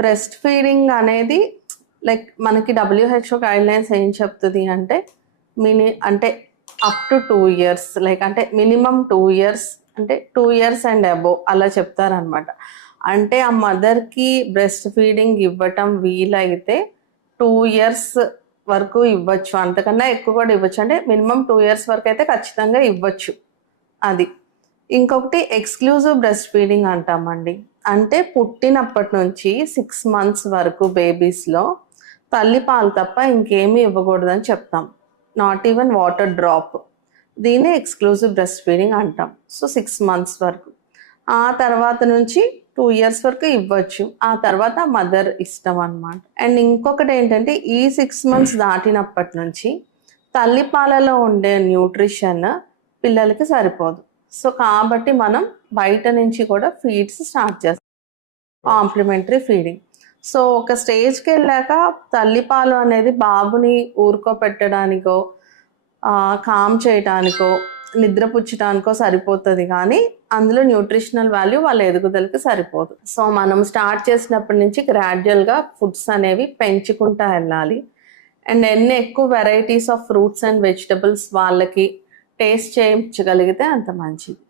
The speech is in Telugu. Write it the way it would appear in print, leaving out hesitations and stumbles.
బ్రెస్ట్ ఫీడింగ్ అనేది లైక్ మనకి WHO గైడ్లైన్స్ ఏం చెప్తుంది అంటే అంటే అప్ టు 2 years, లైక్ అంటే మినిమం 2 years, అంటే 2 years అండ్ అబోవ్ అలా చెప్తారనమాట. అంటే ఆ మదర్కి బ్రెస్ట్ ఫీడింగ్ ఇవ్వటం వీలైతే 2 years వరకు ఇవ్వచ్చు, అంతకన్నా ఎక్కువ కూడా ఇవ్వచ్చు. అంటే మినిమం 2 years వరకు అయితే ఖచ్చితంగా ఇవ్వచ్చు. అది ఇంకొకటి ఎక్స్క్లూజివ్ బ్రెస్ట్ ఫీడింగ్ అంటామండి. అంటే పుట్టినప్పటి నుంచి 6 months వరకు బేబీస్లో తల్లి పాలు తప్ప ఇంకేమీ ఇవ్వకూడదని చెప్తాం. Not even water drop. దీన్ని ఎక్స్క్లూజివ్ బ్రెస్ట్ ఫీడింగ్ అంటాం. సో 6 months వరకు. ఆ తర్వాత నుంచి 2 years వరకు ఇవ్వచ్చు. ఆ తర్వాత మదర్ ఇష్టం అన్నమాట. అండ్ ఇంకొకటి ఏంటంటే ఈ 6 months దాటినప్పటి నుంచి తల్లి పాలలో ఉండే న్యూట్రిషన్ పిల్లలకి సరిపోదు. సో కాబట్టి మనం బయట నుంచి కూడా ఫీడ్స్ స్టార్ట్ చేస్తాం, కాంప్లిమెంటరీ ఫీడింగ్. సో ఒక స్టేజ్కి వెళ్ళాక తల్లిపాలు అనేది బాబుని ఊరుకోపెట్టడానికో కామ్ చేయడానికో నిద్రపుచ్చడానికో సరిపోతుంది, కానీ అందులో న్యూట్రిషనల్ వాల్యూ వాళ్ళ ఎదుగుదలకి సరిపోదు. సో మనం స్టార్ట్ చేసినప్పటి నుంచి గ్రాడ్యువల్గా ఫుడ్స్ అనేవి పెంచుకుంటూ వెళ్ళాలి. అండ్ ఎన్ని ఎక్కువ varieties of fruits and vegetables వాళ్ళకి టేస్ట్ చేయించగలిగితే అంత మంచిది.